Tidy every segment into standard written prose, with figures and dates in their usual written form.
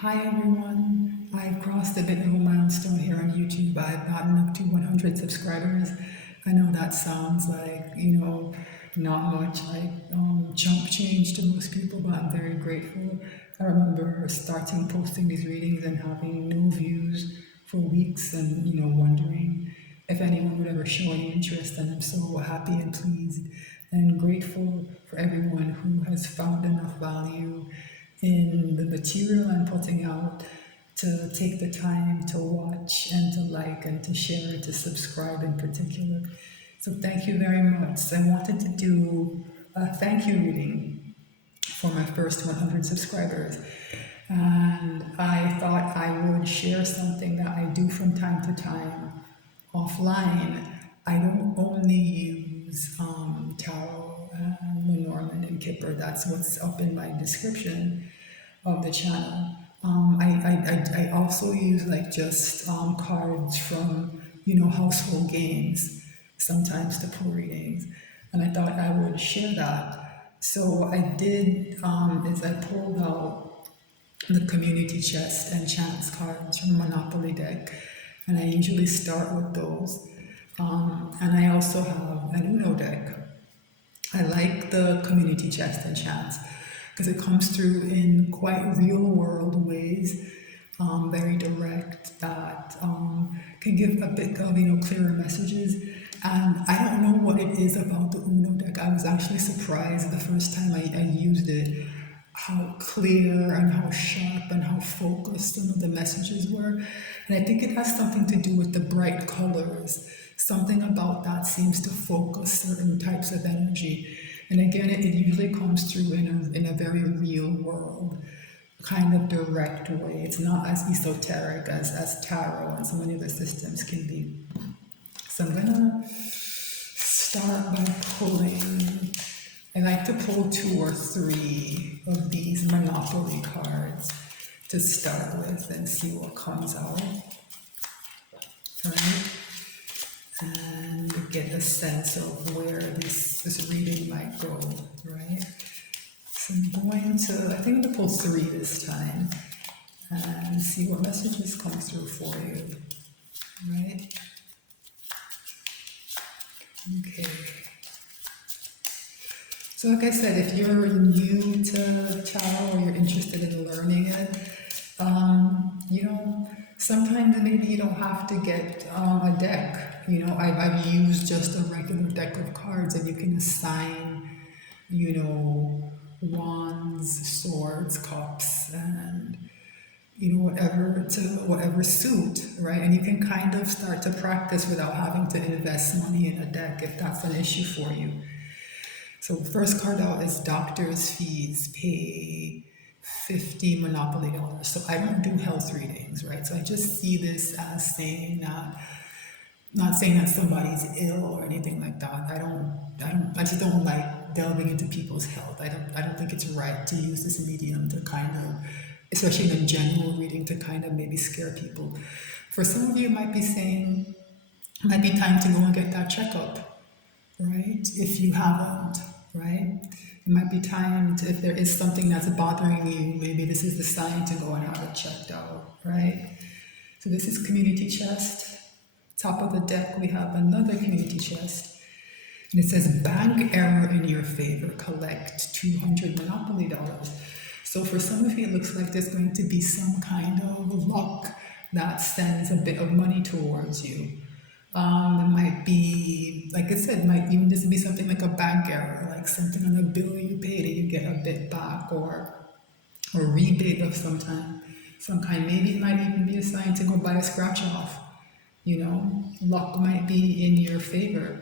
Hi everyone. I've crossed a bit of a milestone here on YouTube. I've gotten up to 100 subscribers. I know that sounds like, not much like chump change to most people, but I'm very grateful. I remember starting posting these readings and having no views for weeks and, wondering if anyone would ever show any interest. And I'm so happy and pleased and grateful for everyone who has found enough value in the material I'm putting out to take the time to watch and to like and to share and to subscribe in particular. So thank you very much. I wanted to do a thank you reading for my first 100 subscribers. And I thought I would share something that I do from time to time offline. I don't only use tarot and Lenormand and Kipper. That's what's up in my description of the channel. I also use like just cards from household games sometimes to pull readings, and I thought I would share that. So what I did is I pulled out the community chest and chance cards from Monopoly deck, and I usually start with those. And I also have an Uno deck. I like the community chest and chance because it comes through in quite real world ways, very direct, that can give a bit of clearer messages. And I don't know what it is about the Uno deck. I was actually surprised the first time I used it, how clear and how sharp and how focused some of the messages were. And I think it has something to do with the bright colors. Something about that seems to focus certain types of energy. And again, it usually comes through in a very real world, kind of direct way. It's not as esoteric as tarot and so many other systems can be. So I'm gonna start by pulling. I like to pull 2 or 3 of these Monopoly cards to start with and see what comes out. Right? And get a sense of where this reading might go, right? So I think I'm going to pull 3 this time and see what messages come through for you, right? Okay. So like I said, if you're new to tarot or you're interested in learning it, sometimes maybe you don't have to get a deck. I've used just a regular deck of cards and you can assign, wands, swords, cups, and whatever to whatever suit, right? And you can kind of start to practice without having to invest money in a deck if that's an issue for you. So first card out is doctor's fees. Pay 50 Monopoly dollars. So I don't do health readings, right? So I just see this as saying that, not saying that somebody's ill or anything like that. I just don't like delving into people's health. I don't think it's right to use this medium to kind of, especially in a general reading, to kind of maybe scare people. For some of you, it might be saying, it might be time to go and get that checkup, right? If you haven't, right? It might be time to, if there is something that's bothering you, maybe this is the sign to go and have it checked out, right? So this is community chest. Top of the deck, we have another community chest. And it says, bank error in your favor, collect 200 Monopoly dollars. So for some of you, it looks like there's going to be some kind of luck that sends a bit of money towards you. It might be, like I said, it might even just be something like a bank error, like something on a bill you paid and you get a bit back, or rebate of some kind. Maybe it might even be a sign to go buy a scratch off. Luck might be in your favor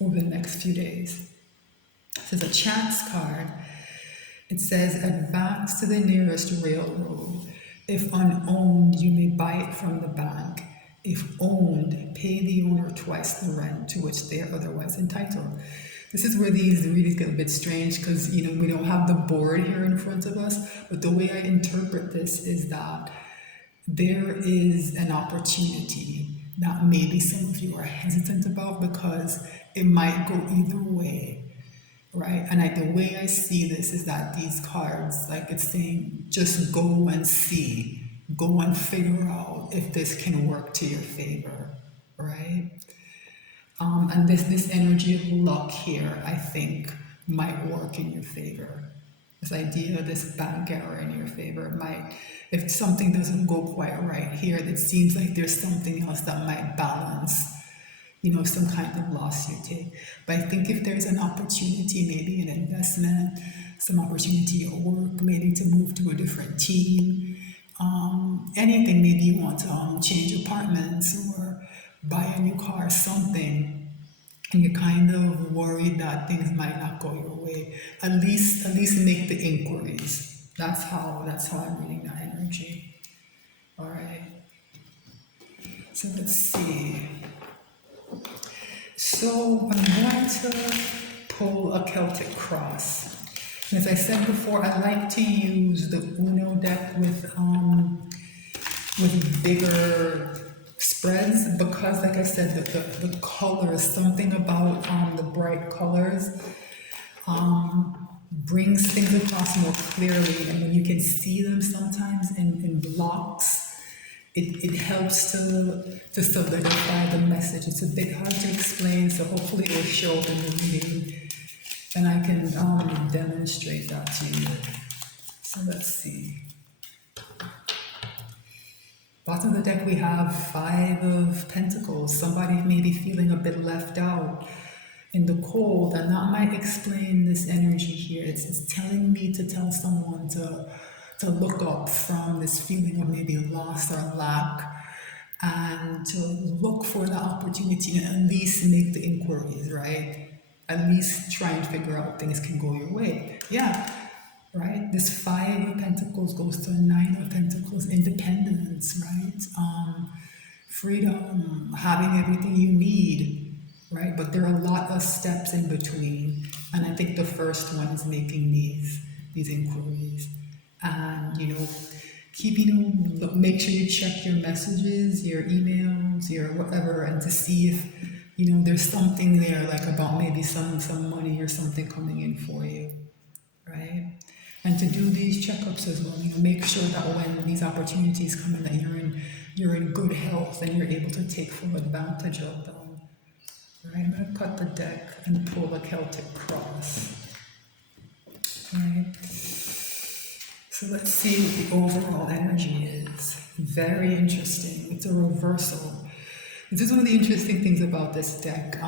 over the next few days. This is a chance card. It says, advance to the nearest railroad. If unowned, you may buy it from the bank. If owned, pay the owner twice the rent to which they are otherwise entitled. This is where these readings get a bit strange because, we don't have the board here in front of us, but the way I interpret this is that there is an opportunity that maybe some of you are hesitant about because it might go either way. right? And like the way I see this is that these cards, like it's saying, just go and see, go and figure out if this can work to your favor, right? And this energy of luck here, I think, might work in your favor. This idea of this bank error in your favor might, if something doesn't go quite right here, it seems like there's something else that might balance, some kind of loss you take. But I think if there's an opportunity, maybe an investment, some opportunity at work, maybe to move to a different team, anything, maybe you want to change apartments or buy a new car, something, and you're kind of worried that things might not go your way. At least make the inquiries. That's how I'm reading that energy. All right. So let's see. So I'm going to pull a Celtic cross. And as I said before, I like to use the Uno deck with bigger spreads because, like I said, the colors, something about the bright colors brings things across more clearly, and when you can see them sometimes in blocks, it helps to solidify the message. It's a bit hard to explain, so hopefully it will show up in the reading, and I can demonstrate that to you. So let's see. Bottom of the deck we have Five of Pentacles. Somebody may be feeling a bit left out in the cold, and that might explain this energy here. It's telling me to tell someone to look up from this feeling of maybe loss or lack and to look for the opportunity and at least make the inquiries, right? At least try and figure out things can go your way. Yeah, right? This Five of Pentacles goes to Nine of Pentacles, independence, right? Freedom, having everything you need, right? But there are a lot of steps in between, and I think the first one is making these inquiries, and make sure you check your messages, your emails, your whatever, and to see if there's something there, like about maybe some money or something coming in for you, right? And to do these checkups as well, make sure that when these opportunities come in, that you're in good health and you're able to take full advantage of them. All right, I'm going to cut the deck and pull a Celtic cross. All right. So let's see what the overall energy is. Very interesting. It's a reversal. This is one of the interesting things about this deck.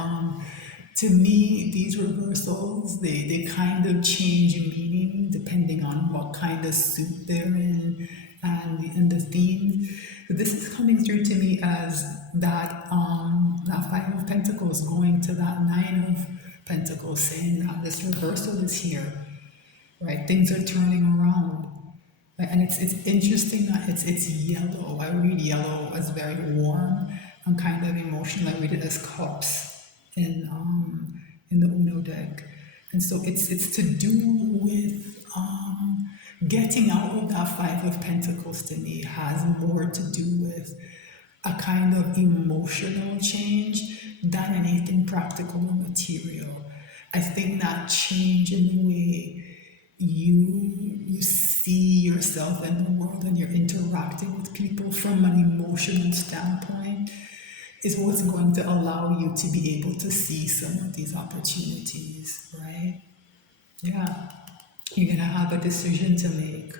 To me, these reversals, they kind of change meaning depending on what kind of suit they're in and the theme. So this is coming through to me as that Five of Pentacles going to that Nine of Pentacles, saying that this reversal is here, right? Things are turning around. And it's interesting that it's yellow. I read yellow as very warm and kind of emotional. I read it as cups in the Uno deck, and so it's to do with getting out of that Five of Pentacles. To me, has more to do with a kind of emotional change than anything practical or material. I think that change in the way you see yourself in the world and you're interacting with people from an emotional standpoint is what's going to allow you to be able to see some of these opportunities, right? Yeah, you're going to have a decision to make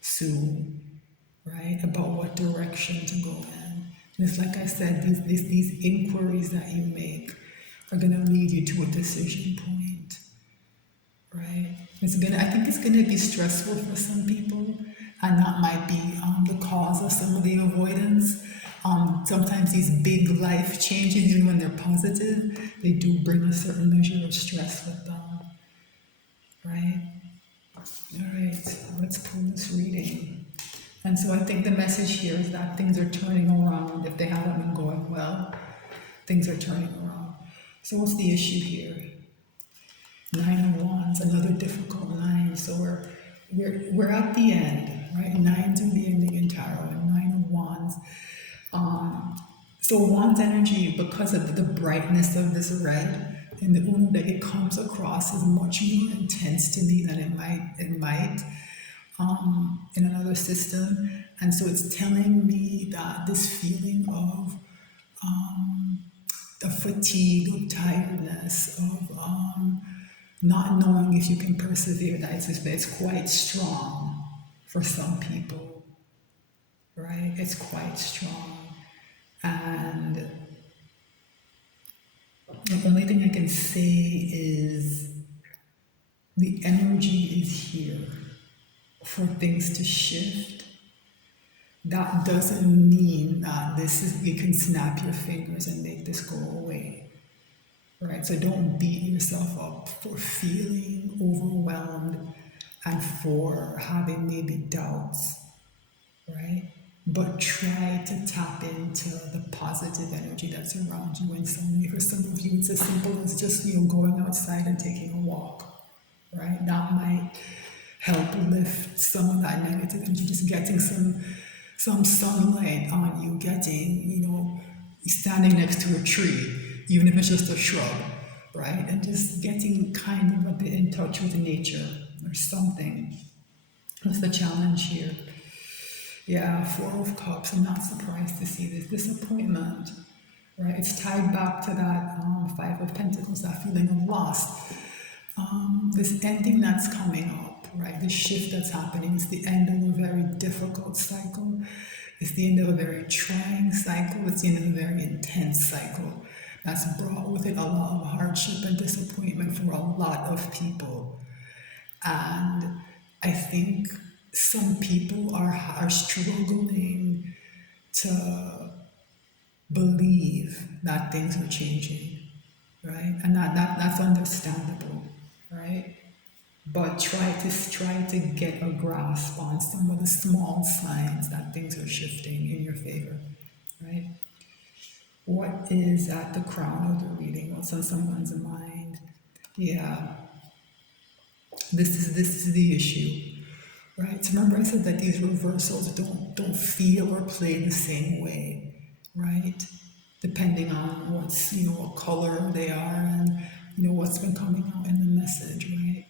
soon, right, about what direction to go in. And it's like I said, these inquiries that you make are going to lead you to a decision point, right? I think it's gonna be stressful for some people, and that might be the cause of some of the avoidance. Sometimes these big life changes, even when they're positive, they do bring a certain measure of stress with them, right? All right, let's pull this reading. And so I think the message here is that things are turning around. If they haven't been going well, things are turning around. So what's the issue here? Nine of Wands, another difficult nine. So we're at the end, right? Nines are the ending in tarot, and Nine of Wands. So Wands energy, because of the brightness of this red, in the Uno deck, it comes across as much more intense to me than it might in another system. And so it's telling me that this feeling of the fatigue, of tiredness, of not knowing if you can persevere, that it's quite strong for some people, right? It's quite strong. And the only thing I can say is the energy is here for things to shift. That doesn't mean that you can snap your fingers and make this go away, right? So don't beat yourself up for feeling overwhelmed and for having maybe doubts, right? But try to tap into the positive energy that's around you in some way. For some of you, it's as simple as just going outside and taking a walk, right? That might help lift some of that negative energy. Just getting some sunlight on you, standing next to a tree, even if it's just a shrub, right? And just getting kind of a bit in touch with nature or something. That's the challenge here. Yeah, Four of Cups. I'm not surprised to see this disappointment, right? It's tied back to that Five of Pentacles, that feeling of loss. This ending that's coming up, right? This shift that's happening is the end of a very difficult cycle. It's the end of a very trying cycle. It's the end of a very intense cycle that's brought with it a lot of hardship and disappointment for a lot of people. And I think some people are struggling to believe that things are changing, right? And that's understandable, right? But try to get a grasp on some of the small signs that things are shifting in your favor, right? What is at the crown of the reading? What's on someone's mind? Yeah, this is the issue, right? So remember I said that these reversals don't feel or play the same way, right? Depending on what color they are and what's been coming out in the message, right?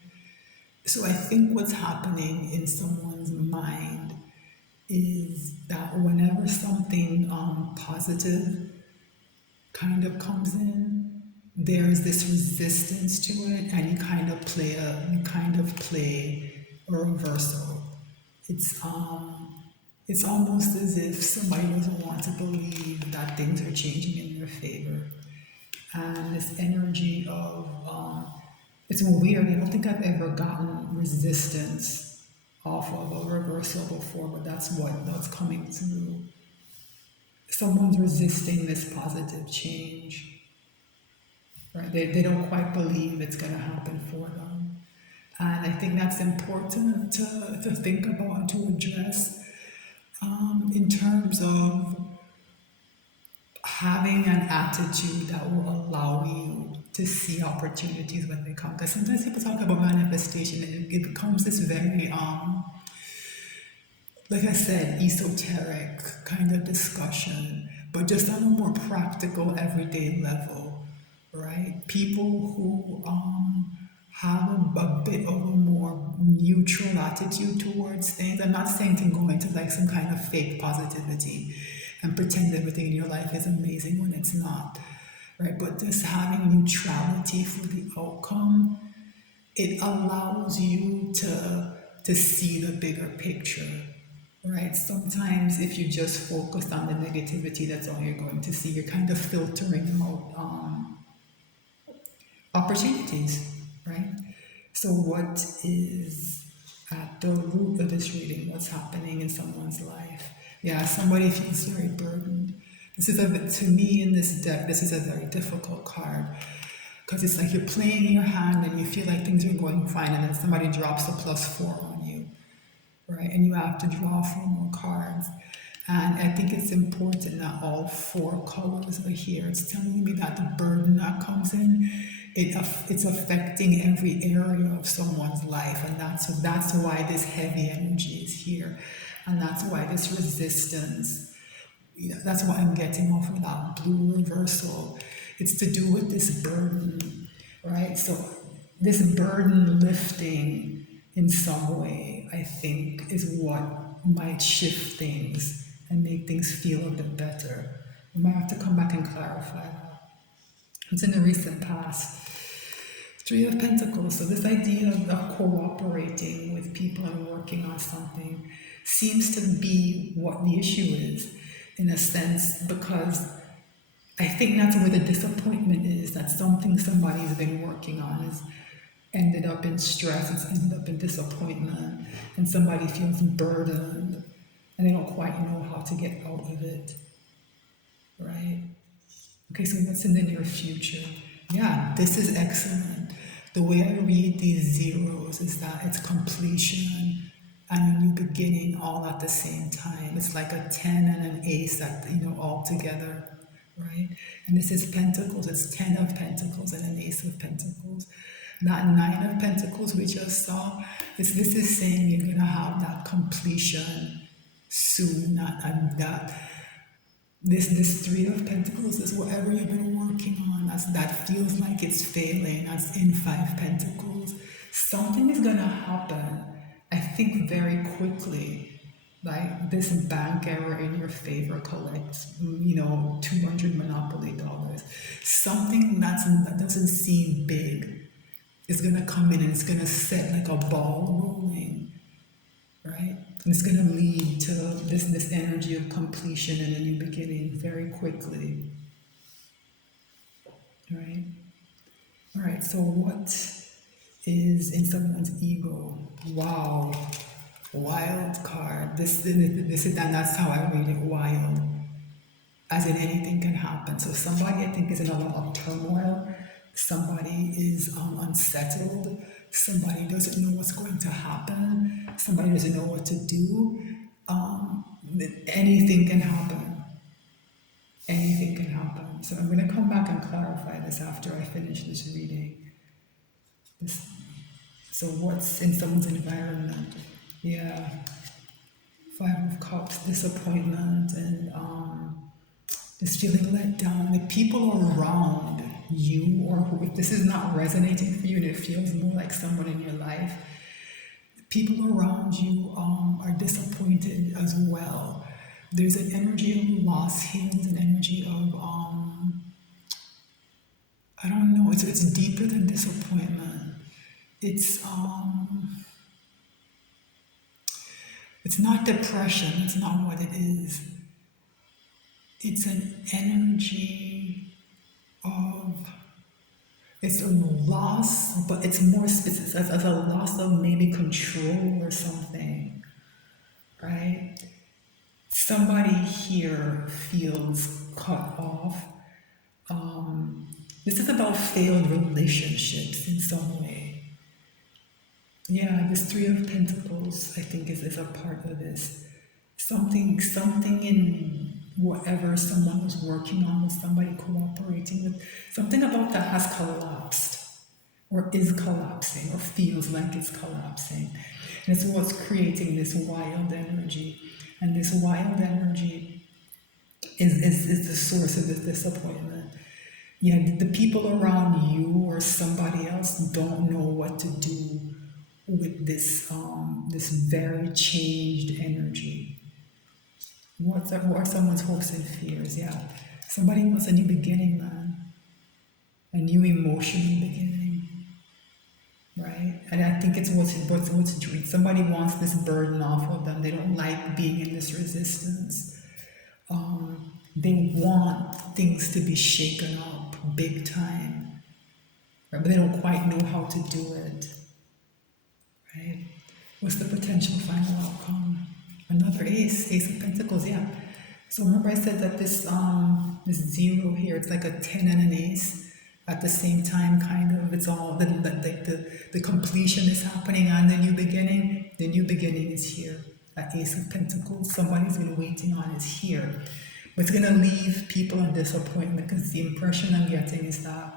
So I think what's happening in someone's mind is that whenever something positive kind of comes in, there's this resistance to it, and you kind of play a reversal. It's almost as if somebody doesn't want to believe that things are changing in your favor, and this energy of it's weird. I don't think I've ever gotten resistance off of a reversal before, but that's what's coming through. Someone's resisting this positive change, right? They don't quite believe it's going to happen for them. And I think that's important to think about and to address in terms of having an attitude that will allow you to see opportunities when they come. Because sometimes people talk about manifestation and it becomes this very, like I said, esoteric kind of discussion, but just on a more practical, everyday level, right? People who have a bit of a more neutral attitude towards things. I'm not saying to go into like some kind of fake positivity and pretend everything in your life is amazing when it's not, right? But just having neutrality for the outcome, it allows you to see the bigger picture, right? Sometimes if you just focus on the negativity, that's all you're going to see. You're kind of filtering out opportunities, right? So what is at the root of this reading? What's happening in someone's life? Yeah, somebody feels very burdened. To me in this deck, this is a very difficult card because it's like you're playing your hand and you feel like things are going fine, and then somebody drops a +4 on you, right? And you have to draw 4 more cards. And I think it's important that all 4 colors are here. It's telling me that the burden that comes in, it's affecting every area of someone's life, and that's why this heavy energy is here, and that's why this resistance. That's why I'm getting off of that blue reversal. It's to do with this burden. right? So this burden lifting in some way, I think, is what might shift things and make things feel a bit better. We might have to come back and clarify that. It's in the recent past. Three of Pentacles. So this idea of cooperating with people and working on something seems to be what the issue is, in a sense, because I think that's where the disappointment is, that something somebody's been working on is ended up in stress, it's ended up in disappointment, and somebody feels burdened and they don't quite know how to get out of it, right? Okay, so what's in the near future? Yeah, this is excellent. The way I read these zeros is that it's completion and a new beginning all at the same time. It's like a 10 and an ace that, all together, right? And this is Pentacles, it's 10 of Pentacles and an ace of Pentacles. That 9 of Pentacles we just saw, this is saying you're going to have that completion soon, that this 3 of Pentacles is whatever you've been working on, that feels like it's failing, that's in 5 Pentacles. Something is going to happen, I think, very quickly. Like this bank error in your favor collects, 200 Monopoly dollars. Something that doesn't seem big is going to come in and it's going to set like a ball rolling, right? And it's going to lead to this energy of completion and a new beginning very quickly, right? All right, so what is in someone's ego? Wow, wild card. This is, and that's how I read it, wild. As in anything can happen. So somebody, I think, is in a lot of turmoil. Somebody is unsettled. Somebody doesn't know what's going to happen. Somebody doesn't know what to do. Anything can happen. Anything can happen. So I'm going to come back and clarify this after I finish this reading. So what's in someone's environment? Yeah. 5 of Cups, disappointment, and just feeling let down. The people around you, or if this is not resonating for you and it feels more like someone in your life, people around you are disappointed as well. There's an energy of loss here, there's an energy of, I don't know, it's deeper than disappointment. It's not depression, it's not what it is. It's an energy of, it's a loss, but it's more specific, as a loss of maybe control or something, right? Somebody here feels cut off. This is about failed relationships in some way. Yeah, this 3 of Pentacles, I think, is a part of this. Something in whatever someone was working on, with somebody cooperating with, something about that has collapsed, or is collapsing, or feels like it's collapsing. And it's what's creating this wild energy. And this wild energy is the source of this disappointment. Yeah, the people around you or somebody else don't know what to do with this very changed energy. What are someone's hopes and fears? Yeah, somebody wants a new beginning, man, a new emotional beginning, right? And I think it's what's dream. Somebody wants this burden off of them. They don't like being in this resistance. They want things to be shaken up big time, right? But they don't quite know how to do it, right? What's the potential final outcome? Another ace of Pentacles, yeah. So remember I said that this 0 here, it's like a 10 and an ace at the same time, kind of. It's all, the completion is happening and the new beginning. The new beginning is here. That ace of Pentacles, somebody's been waiting on is here. But it's going to leave people in disappointment, because the impression I'm getting is that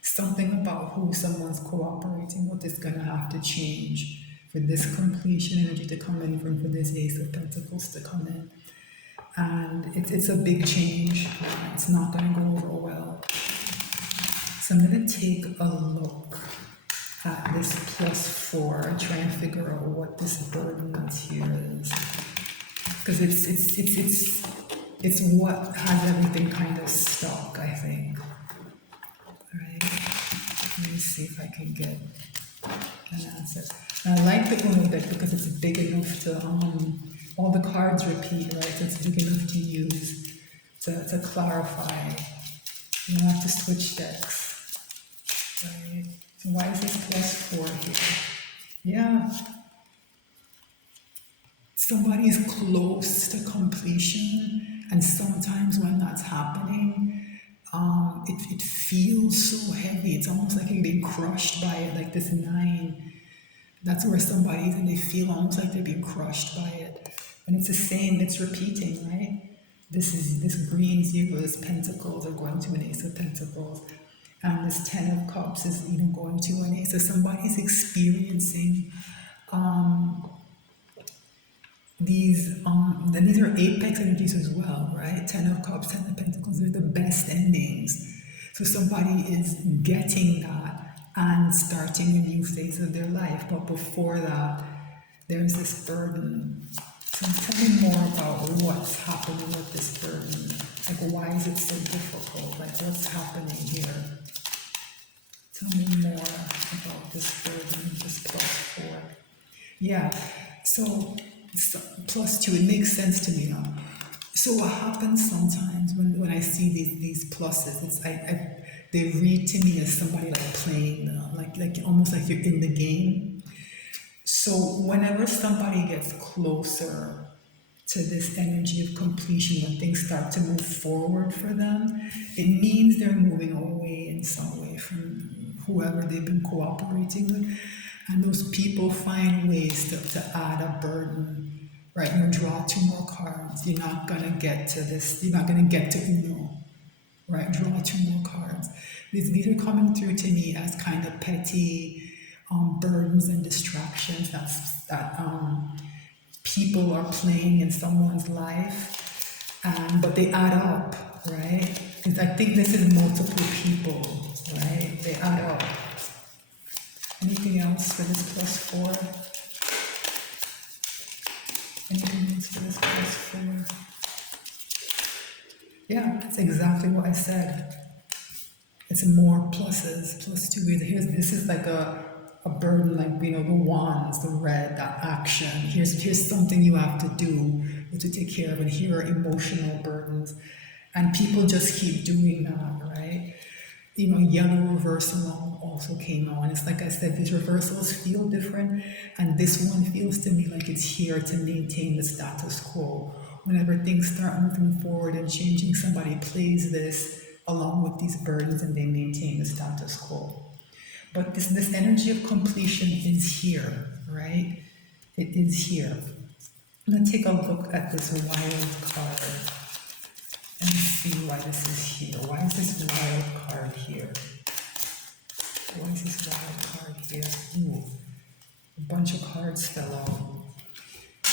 something about who someone's cooperating with is going to have to change for this completion energy to come in, for this ace of Pentacles to come in. And it's a big change. It's not going to go over well. So I'm gonna take a look at this +4 and try and figure out what this burden that's here is. Because it's what has everything kind of stuck, I think. Right? Let me see if I can get an answer. And I like the Uno deck because it's big enough to, all the cards repeat, right? So it's big enough to use to clarify. You don't have to switch decks, right? So why is this +4 here? Yeah, somebody's close to completion, and sometimes when that's happening, it feels so heavy. It's almost like you're being crushed by it, like this 9. That's where somebody is, and they feel almost like they're being crushed by it. And it's the same, it's repeating, right? This green 0, this Pentacles are going to an Ace of Pentacles. And this 10 of Cups is going to an Ace. So somebody's experiencing then these are apex energies as well, right? 10 of Cups, 10 of Pentacles, they're the best endings. So somebody is getting that and starting a new phase of their life. But before that, there's this burden. So tell me more about what's happening with this burden. Like, why is it so difficult? Like, what's happening here? Tell me more about this burden, this +4. Yeah, so +2, it makes sense to me now. So what happens sometimes when I see these pluses, it's they read to me as somebody like playing them, like almost like you're in the game. So whenever somebody gets closer to this energy of completion, when things start to move forward for them, it means they're moving away in some way from whoever they've been cooperating with. And those people find ways to add a burden, right? You draw 2 more cards. You're not going to get to this. You're not going to get to Uno, right? Draw 2 more cards. These are coming through to me as kind of petty burdens and distractions that people are playing in someone's life, but they add up, right? Because I think this is multiple people, right? They add up. Anything else for this +4? Anything else for this +4? Yeah, that's exactly what I said. It's more pluses, +2. This is like a burden, like the wands, the red, that action. Here's something you have to do to take care of, and here are emotional burdens, and people just keep doing that, right? Yellow reversal also came out, and it's like I said, these reversals feel different, and this one feels to me like it's here to maintain the status quo. Whenever things start moving forward and changing, somebody plays this along with these burdens and they maintain the status quo. But this energy of completion is here, right? It is here. I'm going to take a look at this wild card and see why this is here. Why is this wild card here? Why is this wild card here? Ooh, a bunch of cards fell out.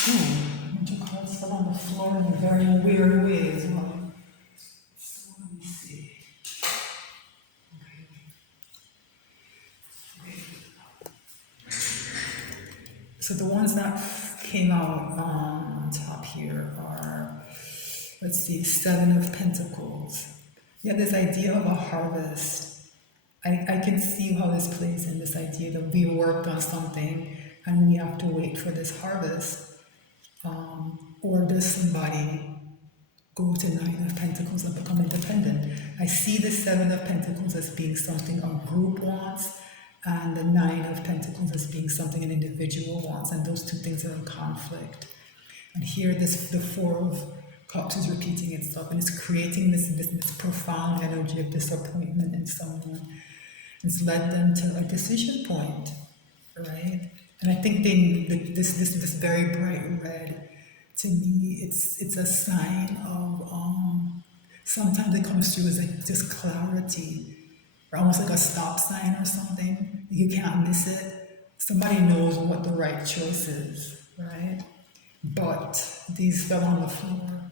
Ooh, a bunch of cards fell on the floor in a very weird way as well. So let me see. So the ones that came out on top here are, let's see, 7 of Pentacles. Yeah, this idea of a harvest. I can see how this plays in this idea that we worked on something and we have to wait for this harvest. Or does somebody go to 9 of Pentacles and become independent? I see the 7 of Pentacles as being something a group wants, and the 9 of Pentacles as being something an individual wants, and those two things are in conflict. And here, the 4 of Cups is repeating itself, and it's creating this profound energy of disappointment in someone. It's led them to a decision point, right? And I think this very bright red, to me, it's a sign of sometimes it comes through as like just clarity, or almost like a stop sign or something. You can't miss it. Somebody knows what the right choice is, right? But these fell on the floor.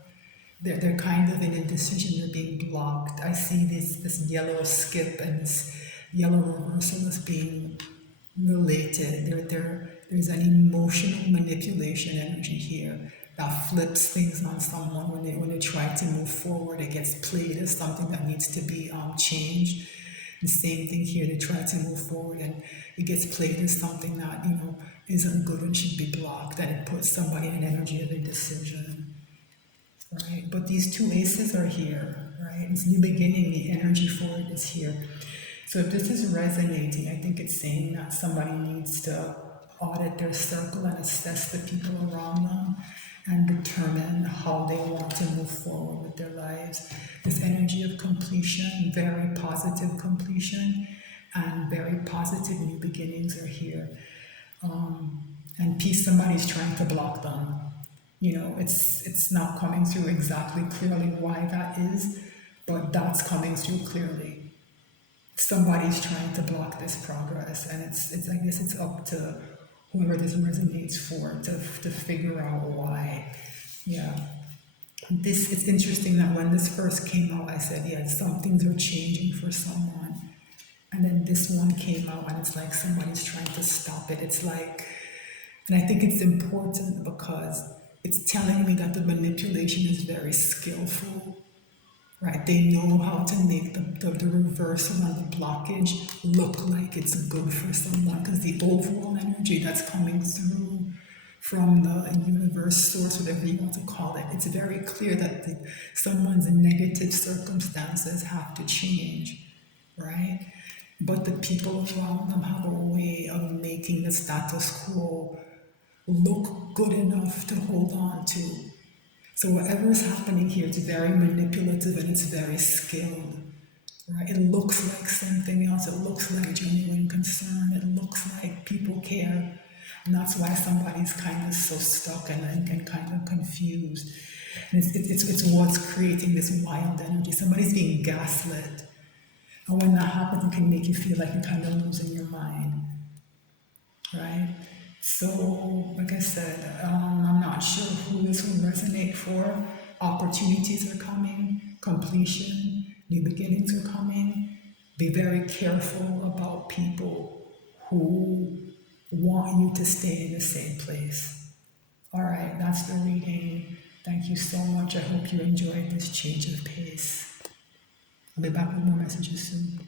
they're kind of in indecision, they're being blocked. I see this yellow skip and this yellow reversal as being related. There's an emotional manipulation energy here that flips things on someone when they try to move forward. It gets played as something that needs to be changed. The same thing here. They try to move forward, and it gets played as something that isn't good and should be blocked. And it puts somebody in an energy of indecision, right? But these two aces are here, right? It's new beginning. The energy for it is here. So if this is resonating, I think it's saying that somebody needs to audit their circle and assess the people around them and determine how they want to move forward with their lives. This energy of completion, very positive completion, and very positive new beginnings are here. And peace, somebody's trying to block them. It's not coming through exactly clearly why that is, but that's coming through clearly. Somebody's trying to block this progress, and it's I guess it's up to whoever this resonates for to figure out why. Yeah. It's interesting that when this first came out, I said, yeah, some things are changing for someone. And then this one came out and it's like somebody's trying to stop it. It's like, and I think it's important because it's telling me that the manipulation is very skillful, right? They know how to make the reversal and the blockage look like it's good for someone, because the overall energy that's coming through from the universe, source, whatever you want to call it, it's very clear that someone's negative circumstances have to change, right? But the people around them have a way of making the status quo look good enough to hold on to. So whatever is happening here, it's very manipulative and it's very skilled, right? It looks like something else. It looks like genuine concern. It looks like people care. And that's why somebody's kind of so stuck and kind of confused. And it's what's creating this wild energy. Somebody's being gaslit. And when that happens, it can make you feel like you're kind of losing your mind, right? So, like I said, I'm not sure who this will resonate for. Opportunities are coming, completion, new beginnings are coming. Be very careful about people who want you to stay in the same place. All right, that's the reading. Thank you so much. I hope you enjoyed this change of pace. I'll be back with more messages soon.